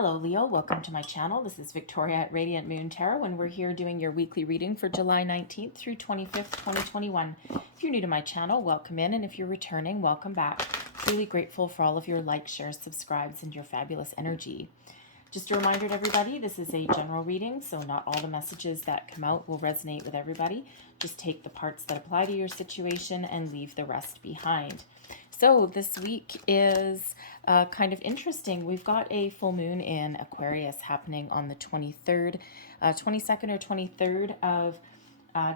Hello, Leo. Welcome to my channel. This is Victoria at Radiant Moon Tarot, and we're here doing your weekly reading for July 19th through 25th, 2021. If you're new to my channel, welcome in, and if you're returning, welcome back. Really grateful for all of your likes, shares, subscribes, and your fabulous energy. Just a reminder to everybody, this is a general reading, so not all the messages that come out will resonate with everybody. Just take the parts that apply to your situation and leave the rest behind. So this week is kind of interesting. We've got a full moon in Aquarius happening on the 22nd or 23rd of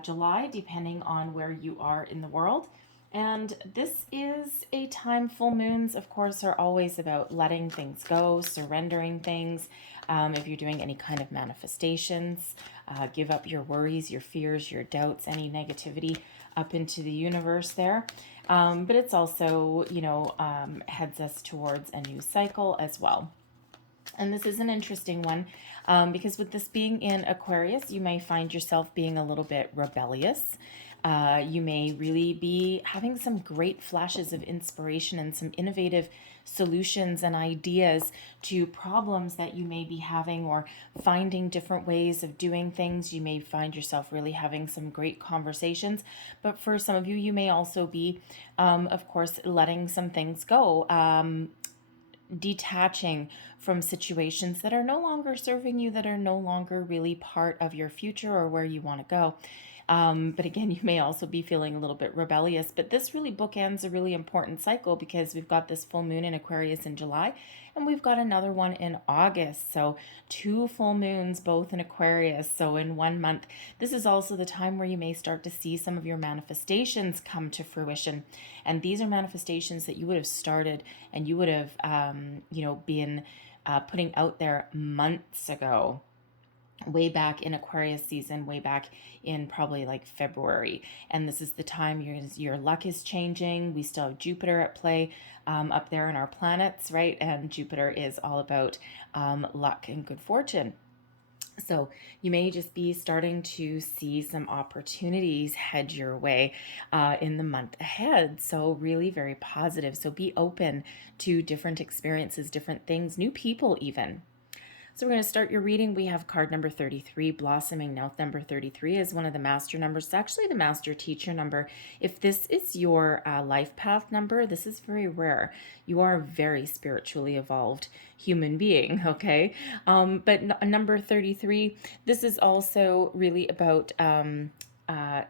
July, depending on where you are in the world. And this is a time, full moons, of course, are always about letting things go, surrendering things. If you're doing any kind of manifestations, give up your worries, your fears, your doubts, any negativity up into the universe there. But it's also, heads us towards a new cycle as well. And this is an interesting one because with this being in Aquarius, you may find yourself being a little bit rebellious. You may really be having some great flashes of inspiration and some innovative solutions and ideas to problems that you may be having, or finding different ways of doing things. You may find yourself really having some great conversations, but for some of you, you may also be, of course, letting some things go. Detaching from situations that are no longer serving you, that are no longer really part of your future or where you want to go. But again, you may also be feeling a little bit rebellious, but this really bookends a really important cycle because we've got this full moon in Aquarius in July and we've got another one in August. So 2 full moons, both in Aquarius. So in 1 month, this is also the time where you may start to see some of your manifestations come to fruition. And these are manifestations that you would have started and you would have, been putting out there months ago, way back in Aquarius season, way back in probably like February. And this is the time your luck is changing. We still have Jupiter at play up there in our planets, right? And Jupiter is all about luck and good fortune. So you may just be starting to see some opportunities head your way in the month ahead. So really very positive. So be open to different experiences, different things, new people even. So we're going to start your reading. We have card number 33, Blossoming. Now, number 33 is one of the master numbers. It's actually the master teacher number. If this is your life path number, this is very rare. You are a very spiritually evolved human being, okay? But number 33, this is also really about,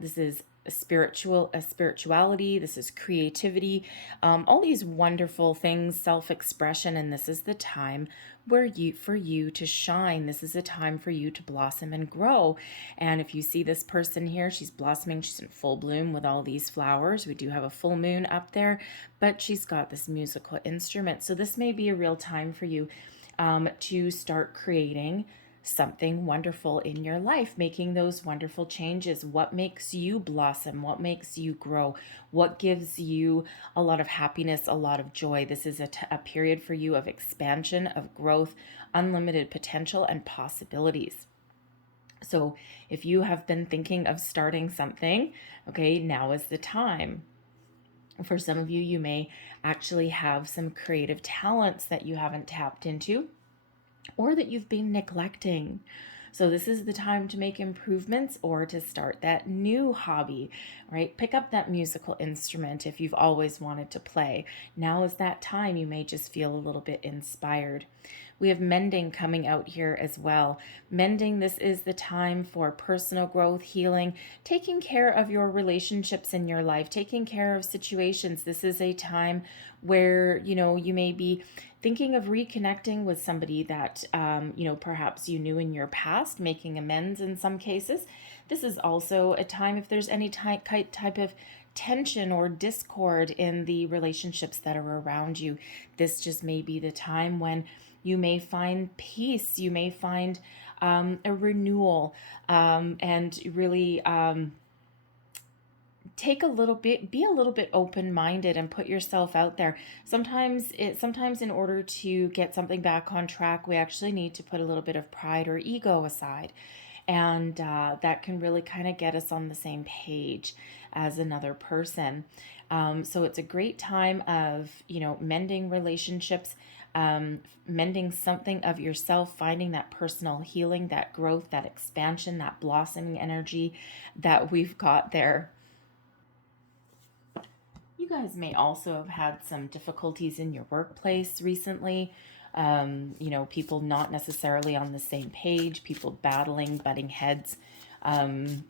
this is spirituality, this is creativity, all these wonderful things, self-expression, and this is the time for you to shine. This is a time for you to blossom and grow. And if you see this person here, she's blossoming, she's in full bloom with all these flowers. We do have a full moon up there, but she's got this musical instrument. So this may be a real time for you to start creating something wonderful in your life, making those wonderful changes. What makes you blossom? What makes you grow? What gives you a lot of happiness, a lot of joy? This is a period for you of expansion, of growth, unlimited potential, and possibilities. So if you have been thinking of starting something, okay, now is the time. For some of you, you may actually have some creative talents that you haven't tapped into, or that you've been neglecting. So this is the time to make improvements or to start that new hobby, right? Pick up that musical instrument if you've always wanted to play. Now is that time. You may just feel a little bit inspired. We have mending coming out here as well. Mending, this is the time for personal growth, healing, taking care of your relationships in your life, taking care of situations. This is a time where, you may be thinking of reconnecting with somebody that, perhaps you knew in your past, making amends in some cases. This is also a time if there's any type of tension or discord in the relationships that are around you. This just may be the time when you may find peace, you may find a renewal, and really be a little bit open-minded and put yourself out there. Sometimes in order to get something back on track, we actually need to put a little bit of pride or ego aside. And that can really kind of get us on the same page as another person. So it's a great time of, mending relationships, mending something of yourself, finding that personal healing, that growth, that expansion, that blossoming energy that we've got there. You guys may also have had some difficulties in your workplace recently. People not necessarily on the same page, people battling, butting heads. And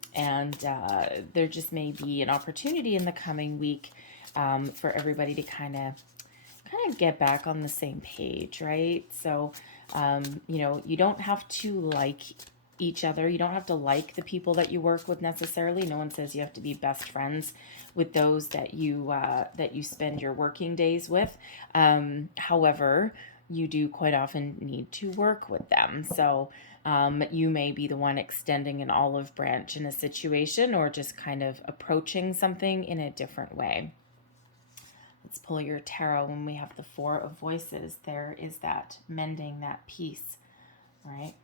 there just may be an opportunity in the coming week for everybody to kind of get back on the same page, right? So, you don't have to like each other. You don't have to like the people that you work with necessarily. No one says you have to be best friends with those that you spend your working days with. However, you do quite often need to work with them. So you may be the one extending an olive branch in a situation, or just kind of approaching something in a different way. Let's pull your tarot. When we have the Four of Voices, there is that mending, that peace, right?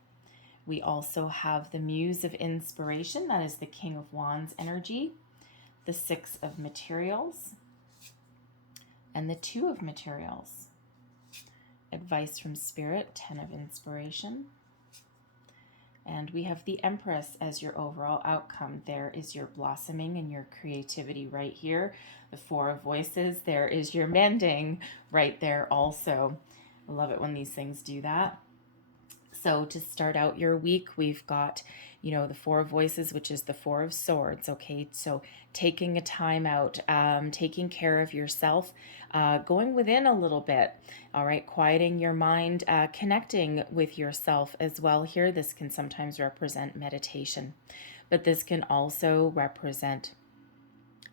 We also have the Muse of Inspiration, that is the King of Wands energy, the Six of Materials, and the Two of Materials. Advice from Spirit, Ten of Inspiration. And we have the Empress as your overall outcome. There is your blossoming and your creativity right here. The Four of Voices, there is your mending right there also. I love it when these things do that. So to start out your week, we've got, the Four of Voices, which is the Four of Swords. Okay, so taking a time out, taking care of yourself, going within a little bit. All right, quieting your mind, connecting with yourself as well. Here, this can sometimes represent meditation, but this can also represent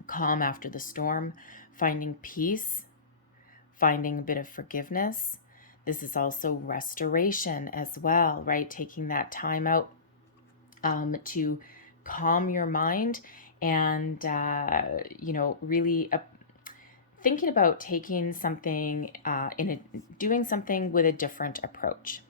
calm after the storm, finding peace, finding a bit of forgiveness. This is also restoration as well, right? Taking that time out to calm your mind and, really thinking about taking something doing something with a different approach.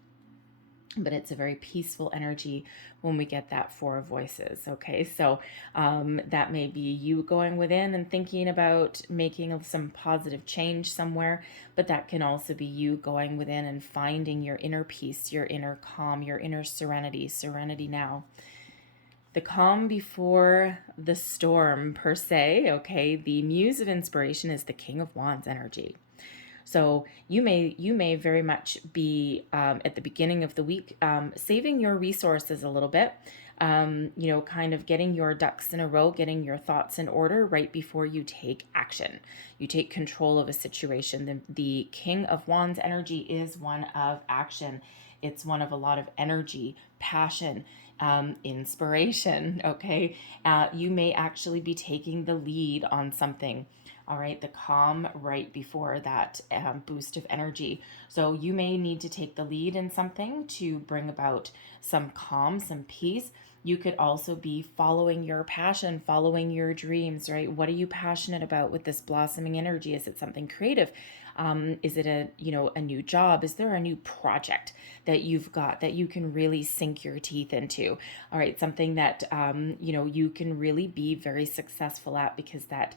But it's a very peaceful energy when we get that Four of Voices. Okay, so that may be you going within and thinking about making some positive change somewhere, but that can also be you going within and finding your inner peace, your inner calm, your inner serenity now. The calm before the storm, per se. Okay, the Muse of Inspiration is the King of Wands energy. So you may very much be at the beginning of the week saving your resources a little bit, kind of getting your ducks in a row, getting your thoughts in order right before you take action. You take control of a situation. The King of Wands energy is one of action. It's one of a lot of energy, passion, inspiration. Okay, you may actually be taking the lead on something. All right, the calm right before that boost of energy. So you may need to take the lead in something to bring about some calm, some peace. You could also be following your passion, following your dreams, right? What are you passionate about with this blossoming energy? Is it something creative? Is it a new job? Is there a new project that you've got that you can really sink your teeth into? All right, something that you can really be very successful at, because that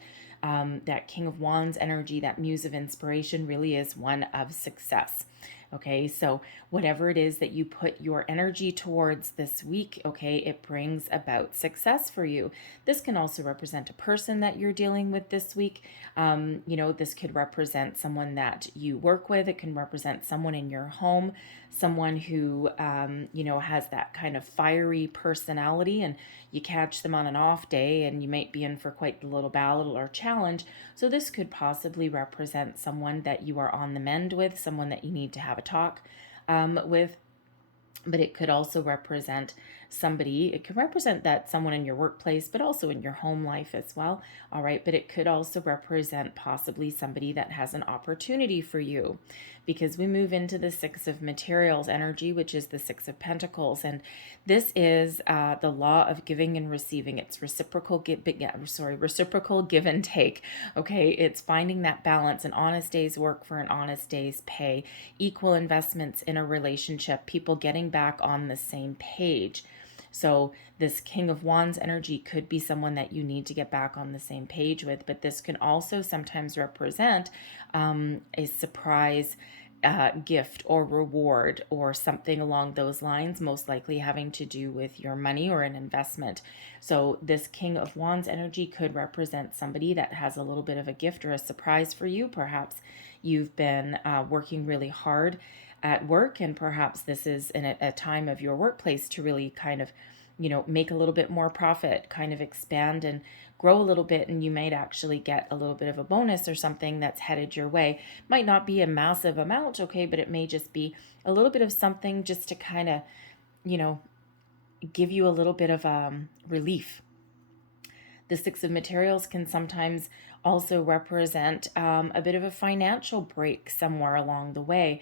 King of Wands energy, that Muse of Inspiration, really is one of success. Okay, so whatever it is that you put your energy towards this week, okay, it brings about success for you. This can also represent a person that you're dealing with this week. This could represent someone that you work with. It can represent someone in your home, someone who, has that kind of fiery personality, and you catch them on an off day and you might be in for quite a little battle or challenge. So this could possibly represent someone that you are on the mend with, someone that you need to have a talk with. But it could also represent it could represent that someone in your workplace, but also in your home life as well. All right, but it could also represent possibly somebody that has an opportunity for you, because we move into the Six of Materials energy, which is the Six of Pentacles. And this is the law of giving and receiving. It's reciprocal give and take. Okay, it's finding that balance, an honest day's work for an honest day's pay, equal investments in a relationship, people getting back on the same page. So this King of Wands energy could be someone that you need to get back on the same page with, but this can also sometimes represent a surprise gift or reward or something along those lines, most likely having to do with your money or an investment. So this King of Wands energy could represent somebody that has a little bit of a gift or a surprise for you. Perhaps you've been working really hard at work, and perhaps this is in a time of your workplace to really kind of, make a little bit more profit, kind of expand and grow a little bit, and you might actually get a little bit of a bonus or something that's headed your way. Might not be a massive amount, okay, but it may just be a little bit of something just to kind of, you know, give you a little bit of relief. The Six of Materials can sometimes also represent a bit of a financial break somewhere along the way.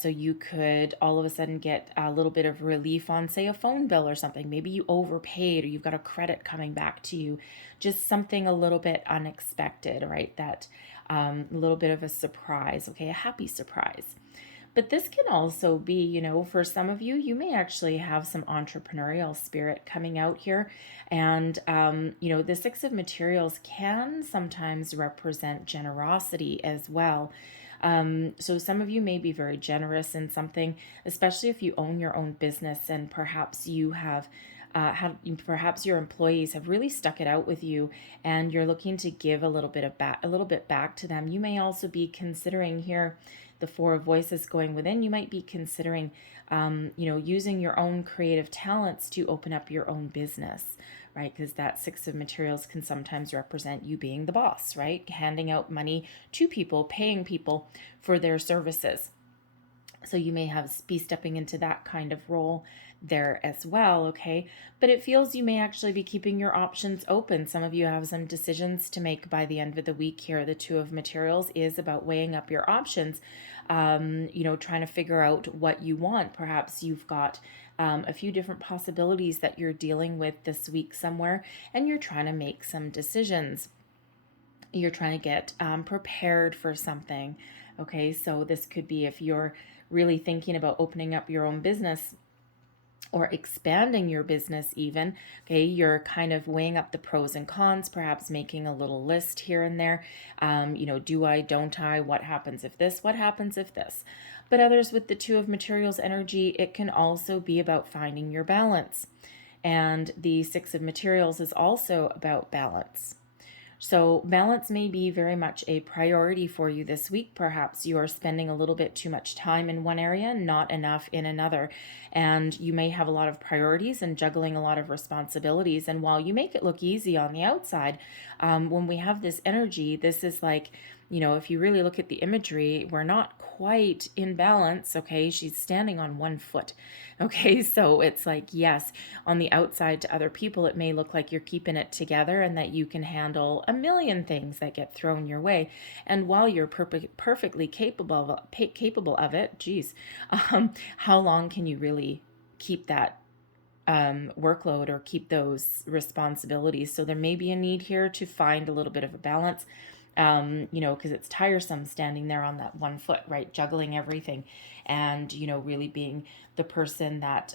So you could all of a sudden get a little bit of relief on, say, a phone bill or something. Maybe you overpaid or you've got a credit coming back to you. Just something a little bit unexpected, right? That little bit of a surprise, okay? A happy surprise. But this can also be, for some of you, you may actually have some entrepreneurial spirit coming out here. And, the Six of Materials can sometimes represent generosity as well. So some of you may be very generous in something, especially if you own your own business and perhaps you have perhaps your employees have really stuck it out with you and you're looking to give a little bit back to them. You may also be considering here the Four of Voices going within. You might be considering using your own creative talents to open up your own business, right? Because that Six of Materials can sometimes represent you being the boss, right? Handing out money to people, paying people for their services. So you may be stepping into that kind of role there as well, okay? But it feels you may actually be keeping your options open. Some of you have some decisions to make by the end of the week here. The Two of Materials is about weighing up your options, trying to figure out what you want. Perhaps you've got a few different possibilities that you're dealing with this week somewhere, and you're trying to make some decisions. You're trying to get prepared for something, okay? So this could be if you're really thinking about opening up your own business or expanding your business even, okay, you're kind of weighing up the pros and cons, perhaps making a little list here and there. Do I, don't I, what happens if this, what happens if this? But others with the Two of Materials energy, it can also be about finding your balance. And the Six of Materials is also about balance. So balance may be very much a priority for you this week. Perhaps you are spending a little bit too much time in one area, not enough in another. And you may have a lot of priorities and juggling a lot of responsibilities. And while you make it look easy on the outside, when we have this energy, this is like, if you really look at the imagery, we're not quite in balance, okay? She's standing on one foot, okay? So it's like, yes, on the outside to other people, it may look like you're keeping it together and that you can handle a million things that get thrown your way. And while you're perfectly capable of it, geez, how long can you really keep that workload or keep those responsibilities? So there may be a need here to find a little bit of a balance. Because it's tiresome standing there on that one foot, right? Juggling everything and, really being the person that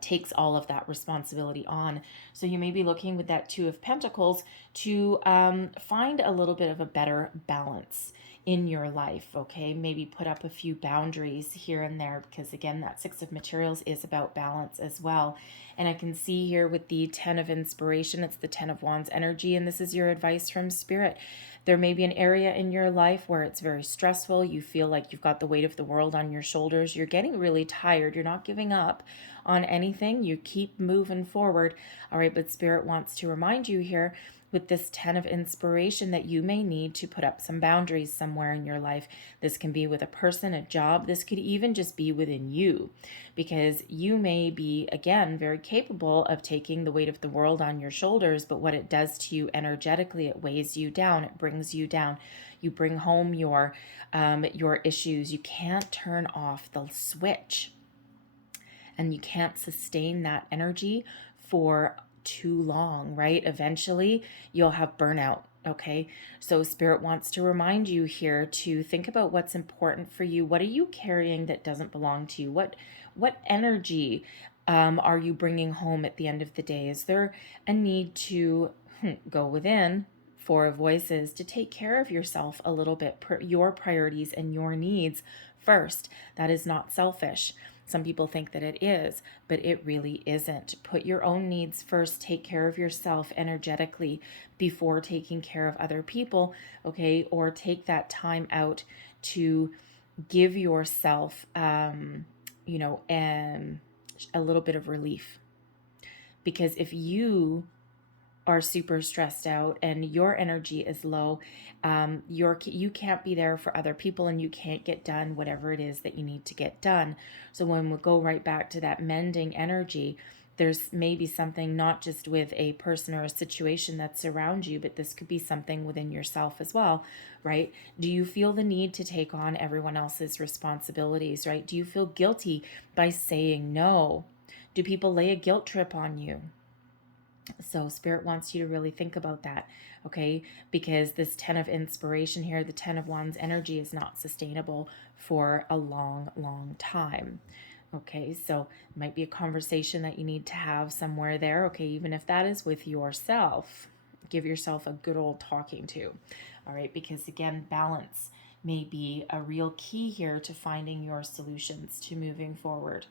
takes all of that responsibility on. So you may be looking with that Two of Pentacles to find a little bit of a better balance in your life, okay? Maybe put up a few boundaries here and there because, again, that Six of Materials is about balance as well. And I can see here with the Ten of Inspiration, it's the Ten of Wands energy, and this is your advice from Spirit. There may be an area in your life where it's very stressful. You feel like you've got the weight of the world on your shoulders. You're getting really tired. You're not giving up on anything. You keep moving forward. All right, but Spirit wants to remind you here with this Ten of Inspiration that you may need to put up some boundaries somewhere in your life. This can be with a person, a job. This could even just be within you because you may be, again, very capable of taking the weight of the world on your shoulders, but what it does to you energetically, it weighs you down. It brings you down. You bring home your issues. You can't turn off the switch and you can't sustain that energy for too long, right? Eventually you'll have burnout. Okay. So Spirit wants to remind you here to think about what's important for you. What are you carrying that doesn't belong to you? What energy are you bringing home at the end of the day? Is there a need to go within Four of Voices, to take care of yourself a little bit, your priorities and your needs first. That is not selfish. Some people think that it is, but it really isn't. Put your own needs first. Take care of yourself energetically before taking care of other people, okay? Or take that time out to give yourself, a little bit of relief. Because if you are super stressed out and your energy is low, you can't be there for other people, and you can't get done whatever it is that you need to get done. So when we go right back to that mending energy, there's maybe something not just with a person or a situation that's around you, but this could be something within yourself as well, right? Do you feel the need to take on everyone else's responsibilities, right? Do you feel guilty by saying no? Do people lay a guilt trip on you? So Spirit wants you to really think about that, okay? Because this 10 of inspiration here, the 10 of wands energy, is not sustainable for a long, long time. Okay, so it might be a conversation that you need to have somewhere there, okay, even if that is with yourself. Give yourself a good old talking to, all right? Because again, balance may be a real key here to finding your solutions to moving forward.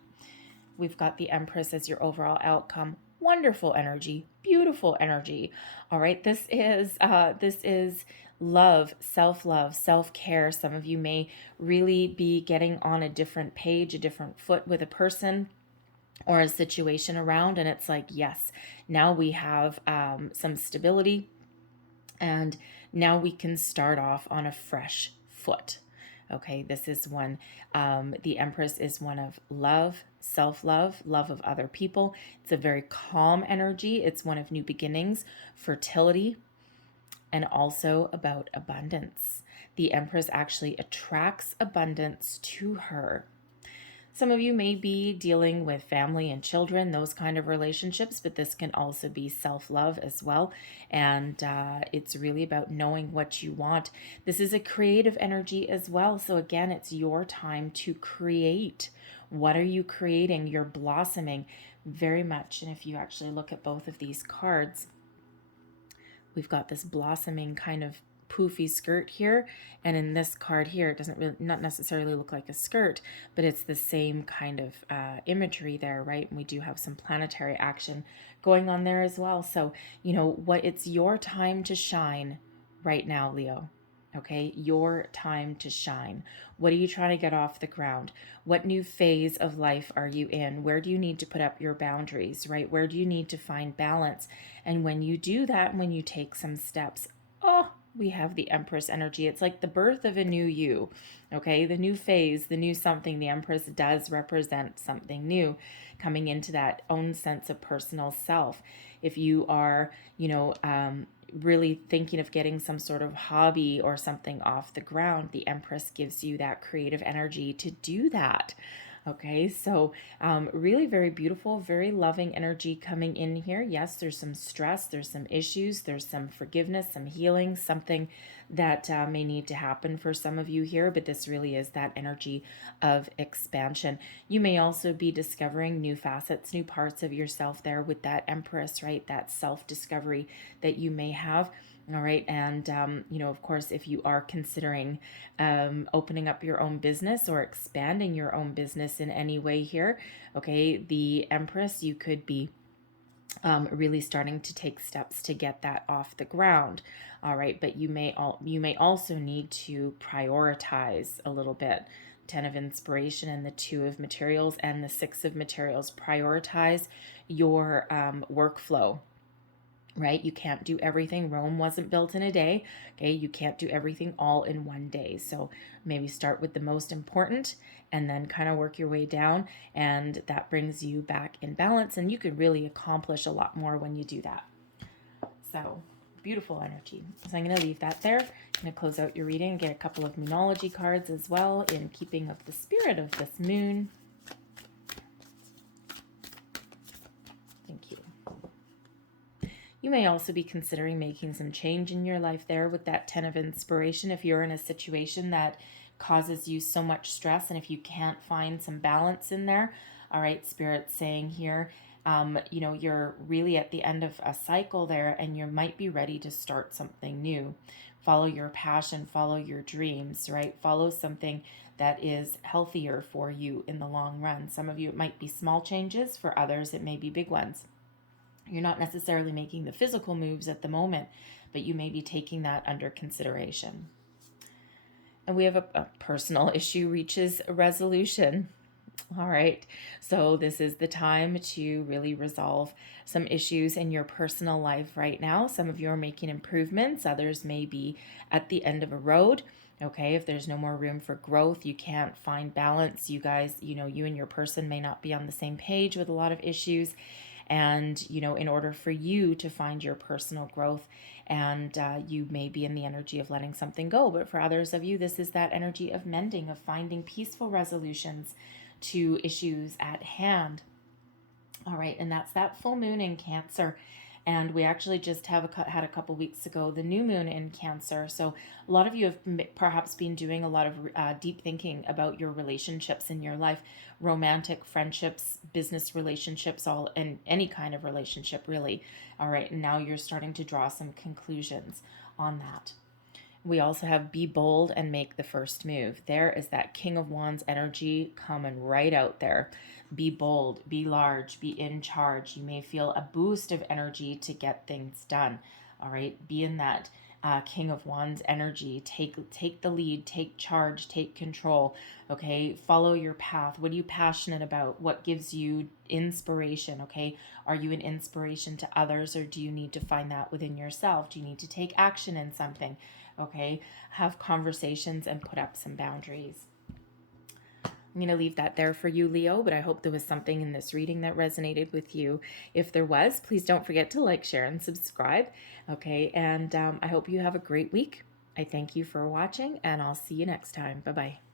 We've got the Empress as your overall outcome. Wonderful energy, beautiful energy. All right, this is love, self-care. Some of you may really be getting on a different page, a different foot with a person or a situation around, and it's like, yes, now we have some stability, and now we can start off on a fresh foot. Okay, this is one, the Empress is one of love, self-love, love of other people. It's a very calm energy. It's one of new beginnings, fertility, and also about abundance. The Empress actually attracts abundance to her. Some of you may be dealing with family and children, those kind of relationships, but this can also be self-love as well. And it's really about knowing what you want. This is a creative energy as well. So again, it's your time to create. What are you creating? You're blossoming very much. And if you actually look at both of these cards, we've got this blossoming kind of poofy skirt here, and in this card here, it doesn't really, not necessarily look like a skirt, but it's the same kind of imagery there, right? And we do have some planetary action going on there as well. So it's your time to shine right now, Leo. Okay, your time to shine. What are you trying to get off the ground? What new phase of life are you in? Where do you need to put up your boundaries, right? Where do you need to find balance? And when you do that, when you take some steps, we have the Empress energy. It's like the birth of a new you, okay? The new phase, the new something. The Empress does represent something new, coming into that own sense of personal self. If you are, really thinking of getting some sort of hobby or something off the ground, the Empress gives you that creative energy to do that. Okay, so really very beautiful, very loving energy coming in here. Yes, there's some stress, there's some issues, there's some forgiveness, some healing, something that may need to happen for some of you here, but this really is that energy of expansion. You may also be discovering new facets, new parts of yourself there with that Empress, right? That self-discovery that you may have. All right. And, of course, if you are considering opening up your own business or expanding your own business in any way here, okay, the Empress, you could be really starting to take steps to get that off the ground. All right. But you may also need to prioritize a little bit. 10 of inspiration and the 2 of materials and the 6 of materials. Prioritize your workflow. Right? You can't do everything. Rome wasn't built in a day. Okay. You can't do everything all in one day. So maybe start with the most important and then kind of work your way down. And that brings you back in balance. And you can really accomplish a lot more when you do that. So beautiful energy. So I'm going to leave that there. I'm going to close out your reading, get a couple of Moonology cards as well in keeping of the spirit of this moon. Thank you. You may also be considering making some change in your life there with that 10 of inspiration. If you're in a situation that causes you so much stress. And if you can't find some balance in there, all right, Spirit's saying here, you know, you're really at the end of a cycle there, and you might be ready to start something new. Follow your passion, follow your dreams, right? Follow something that is healthier for you in the long run. Some of you, it might be small changes. For others, it may be big ones. You're not necessarily making the physical moves at the moment, but you may be taking that under consideration. And we have a personal issue reaches a resolution. All right, so this is the time to really resolve some issues in your personal life right now. Some of you are making improvements, others may be at the end of a road. Okay, if there's no more room for growth, you can't find balance. You guys, you know, you and your person may not be on the same page with a lot of issues. And, you know, in order for you to find your personal growth, and you may be in the energy of letting something go. But for others of you, this is that energy of mending, of finding peaceful resolutions to issues at hand. All right, and that's that full moon in Cancer. And we actually just had a couple weeks ago the new moon in Cancer. So a lot of you have perhaps been doing a lot of deep thinking about your relationships in your life, romantic friendships, business relationships, all and any kind of relationship really. All right, and now you're starting to draw some conclusions on that. We also have be bold and make the first move. There is that King of Wands energy coming right out there. Be bold, be large, be in charge. You may feel a boost of energy to get things done. All right, be in that King of Wands energy. Take the lead, take charge, take control. Okay, follow your path. What are you passionate about? What gives you inspiration? Okay, are you an inspiration to others, or do you need to find that within yourself? Do you need to take action in something? Okay, have conversations and put up some boundaries. I'm going to leave that there for you, Leo, but I hope there was something in this reading that resonated with you. If there was, please don't forget to like, share, and subscribe. Okay, and I hope you have a great week. I thank you for watching, and I'll see you next time. Bye-bye.